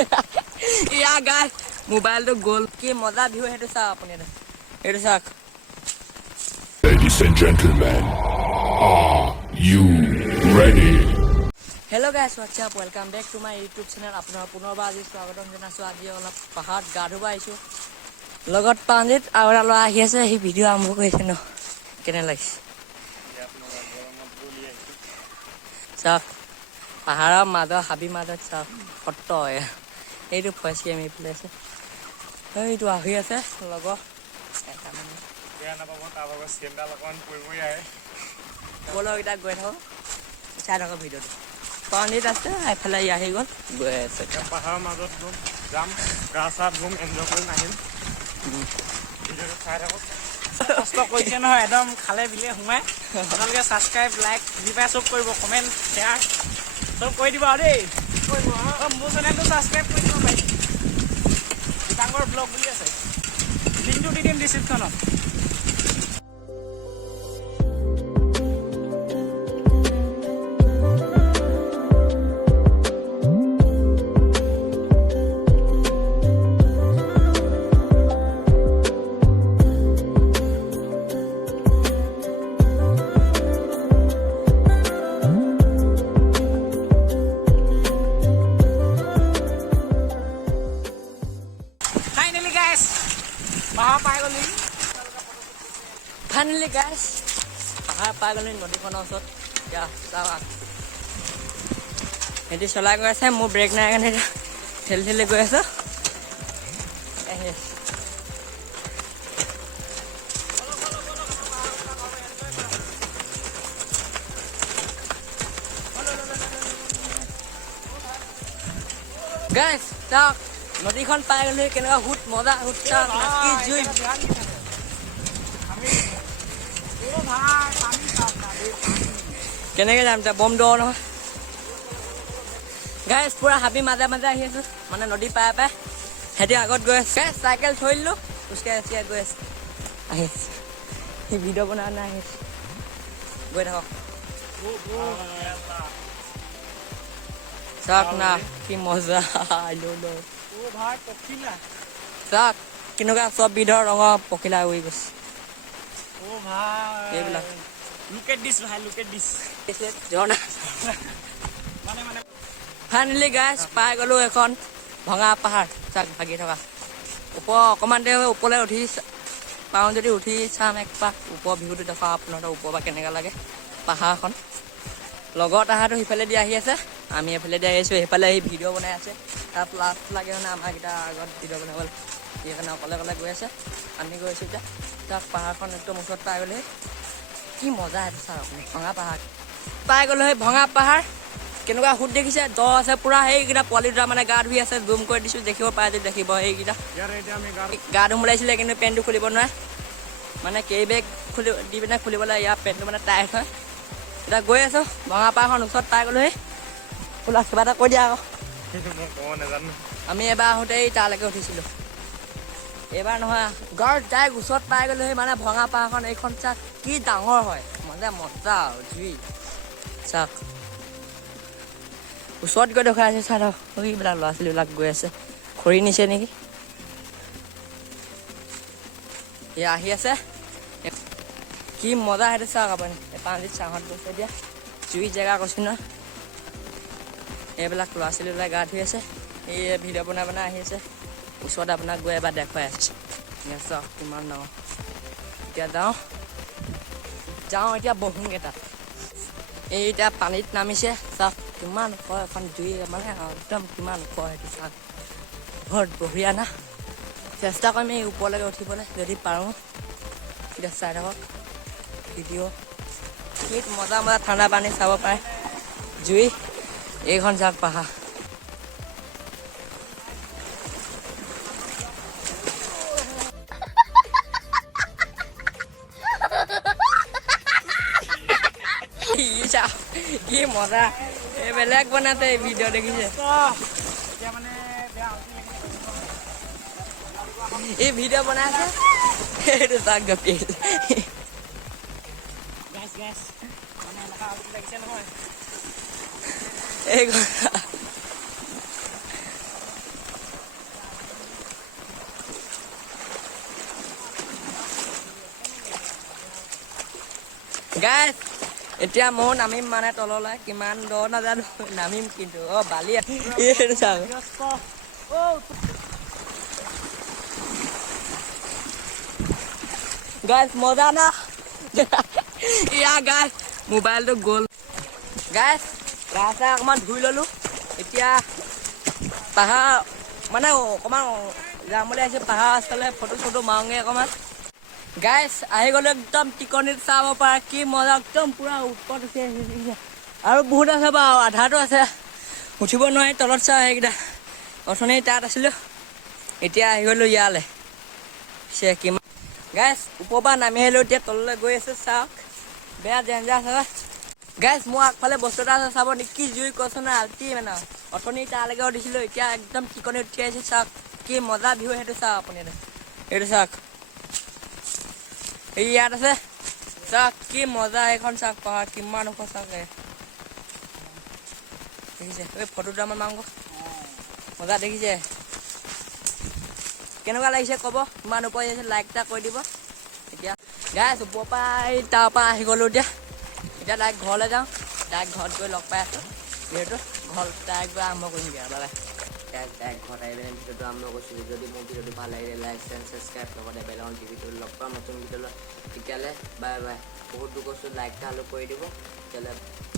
ইয়া গাই মোবাইলটো গ'ল কি মজা ভিউ সেইটো চাওক আপুনি এইটো চাওক Ladies and gentlemen, are you ready? Hello guys, what's up? Welcome back to my YouTube channel. আপোনাৰ পুনৰবাৰ আজি স্বাগতম জনাইছোঁ। আজি অলপ পাহাৰত গা ধুব আহিছোঁ লগত পানীত আৰু ল'ৰা আহি আছে সেই ভিডিঅ' আৰম্ভ কৰিছে ন কেনে লাগিছে চাওক পাহাৰৰ মাজত হাবি মাজত চাওক ফটো এইটো ফচি আমি এইফালে আছে এইটো আহি আছে লগৰ বলকেইটা গৈ থাকোঁ চাই থাকক ভিডিঅ'টো পানীত আছে এফালে আহি গ'ল গৈ আছে পাহাৰৰ মাজত যাম গা চা ধুম এনজয় কৰিম আহিম ভিডিঅ'টো চাই থাকক কষ্ট কৰিছে নহয় একদম খালে বিলে সোমাই আপোনালোকে ছাবস্ক্ৰাইব লাইক যি পাই চব কৰিব কমেণ্ট শ্বেয়াৰ চব কৰি দিব আৰু দেই মোৰ চেনেলটো ছাবস্ক্ৰাইব কৰি দিব পাৰি ডাঙৰ ব্লগ বুলি আছে লিংকটো দি দিম ডিছক্ৰিপশ্যনত Finally guys, পাহাৰ পাই গ'লো নদীখনৰ ওচৰত এতিয়া চাওক সিহঁতি চলাই গৈ আছে মোৰ ব্ৰেক নাই কাৰণে ঠেলি ঠেলি গৈ আছোঁ গাইজ চাওক নদীখন পাই গ'লো কেনেকুৱা সুত মজা সুত চাওক নাকি জুই কেনেকৈ যাম এতিয়া বম দৌৰ নহয় গাইজ পুৰা হাবি মাজে মাজে আহি আছোঁ মানে নদী পাই পাই সিহঁতি আগত গৈ আছে চাইকেল থৈ দিলোঁ খোজকাঢ়ি খোজকাঢ়ি গৈ আছে আহি আছে সি ভিডিঅ' বনাই নাই আহি আছে গৈ থাকক চাওক না কি মজা চাওক কেনেকুৱা চব বিধৰ ৰঙৰ পখিলা উৰি গৈছে এইবিলাক ফাইনেলি গাইজ পাই গ'লো এখন ভঙা পাহাৰ চাক ভাগি থকা ওপৰ অকণমান দেৰি ওপৰলৈ উঠি পাওঁ যদি উঠি চাম একপাক ওপৰ ভিউটো দেখাওঁ আপোনালোকৰ ওপৰ পৰা কেনেকুৱা লাগে পাহাৰখন লগত আহাটো সিফালেদি আহি আছে আমি এফালেদি আহি আছোঁ সেইফালে আহি ভিডিঅ' বনাই আছে তাত লাজ লাগে মানে আমাৰকেইটা আগত ভিডিঅ' বনাবলৈ সেইকাৰণে অকলে অকলে গৈ আছে আমি গৈ আছোঁ এতিয়া তাত পাহাৰখন একদম ওচৰত পাই গ'লে কি মজা সেইটো চাওক আপুনি ভঙা পাহাৰ পাই গ'লো সেই ভঙা পাহাৰ কেনেকুৱা সুত দেখিছে দ আছে পুৰা সেইকেইটা পোৱালি দুটা মানে গা ধুই আছে জুম কৰি দিছোঁ দেখিব পাৰে যদি দেখিব সেইকেইটা গা ধুম ওলাইছিলে কিন্তু পেণ্টটো খুলিব নোৱাৰে মানে কেইবেগ দি পিনে খুলিবলৈ ইয়াৰ পেণ্টটো মানে টাইট হয় এতিয়া গৈ আছোঁ ভঙা পাহাৰখন ওচৰত পাই গ'লো সেই খোলা কিবা এটা কৈ দিয়া আকৌ আমি এবাৰ আহোঁতেই তালৈকে উঠিছিলোঁ এইবাৰ নহয় গড় ডাইৰেক্ট ওচৰত পাই গ'লো সেই মানে ভঙা পাহাৰখন এইখন চাওক কি ডাঙৰ হয় মজা মজা জুই চাওক ওচৰত গৈ দেখুৱাই আছে চাই ধৰক এইবিলাক ল'ৰা ছোৱালীবিলাক গৈ আছে খৰি নিছে নেকি এই আহি আছে কি মজা সেইটো চাওক আপুনি পানীত চাহত গৈছে এতিয়া জুই জেগা কৈছোঁ নহয় এইবিলাক ল'ৰা ছোৱালীবিলাক গা ধুই আছে এই ভিডিঅ' বনাই বনাই আহি আছে ওচৰত আপোনাক গৈ এবাৰ দেখুৱাই আছোঁ চাওক কিমান ডাঙৰ এতিয়া যাওঁ এতিয়া বহোংগৈ তাত এই এতিয়া পানীত নামিছে চাওক কিমান ওখ এখন জুই মানে একদম কিমান ওখ সেইটো চাওক বৰ বঢ়িয়া না চেষ্টা কৰিম এই ওপৰলৈকে উঠিবলৈ যদি পাৰোঁ এতিয়া চাই থাকক ভিডিঅ' কি মজা মজা ঠাণ্ডা পানী চাব পাৰে জুই এইখন চাওক পাহাৰ কি মজা এই বেলেগ বনাতে ভিডিঅ' দেখিছে এই ভিডিঅ' বনাই আছে এইটো চাওক গপি গাইছ এতিয়া মই নামিম মানে তললৈ কিমান দ নাজানো নামিম কিন্তু বালি এইটো চাওক গাইছ মজা না ইয়া গাইছ মোবাইলটো গ'ল গাইছ গা চা অকণমান ধুই ল'লোঁ এতিয়া পাহাৰ মানে অকণমান যাম বুলি আহিছোঁ পাহাৰ আচলতে ফটো চটো মাৰোঁগৈ অকণমান গাইছ আহি গ'লো একদম টিকনিত চাব পৰা কি মজা একদম পূৰা ওপৰত উঠি আহিছে আৰু বহুত আছে বাৰু আধাটো আছে উঠিব নোৱাৰি তলত চাওঁ সেইকেইটা অথনি তাত আছিলোঁ এতিয়া আহি গ'লোঁ ইয়ালৈ কিমান গাইছ ওপৰৰ পৰা নামি আহিলোঁ এতিয়া তললৈ গৈ আছে চাওক বেয়া ডেঞ্জাৰ আছে গাইছ মোৰ আগফালে বস্তু এটা আছে চাব নেকি জুই কৈছোঁ না আল্টি মানে অথনি তালৈকে উঠিছিলোঁ এতিয়া একদম টিকনিত উঠি আহিছে চাওক কি মজা ভিউ সেইটো চাওক আপুনি এইটো চাওক এই ইয়াত আছে চাওক কি মজা এইখন চাওক পাহাৰ কিমান ওখ চাওক দেখিছে এই ফটো দুটামান মাংস মজা দেখিছে কেনেকুৱা লাগিছে ক'ব ইমান ওপৰত আহিছে লাইক এটা কৰি দিব এতিয়া গাইছ ওপৰৰ পৰা তাৰ পৰা আহি গ'লোঁ এতিয়া ডাইৰেক্ট ঘৰলৈ যাওঁ ডাইৰেক্ট ঘৰত গৈ লগ পাই আছোঁ যিহেতু ঘৰত ডাইৰেক্ট গৈ আৰম্ভ কৰিমগৈ বাই ডাইৰেক্ট ঘৰত আহি পিনে ভিডিঅ'টো আৰম্ভ কৰিছোঁ যদি মোৰ ভিডিঅ'টো ভাল লাগিলে লাইক চেণ্ড ছাবস্ক্ৰাইব লগতে বেলন টিভিটো লগ পাম নতুন ভিডিঅ'লৈ তেতিয়ালৈ বাই বাই বহুত দুখ কৈছোঁ লাইক এটা হ'লেও কৰি দিব তেতিয়ালৈ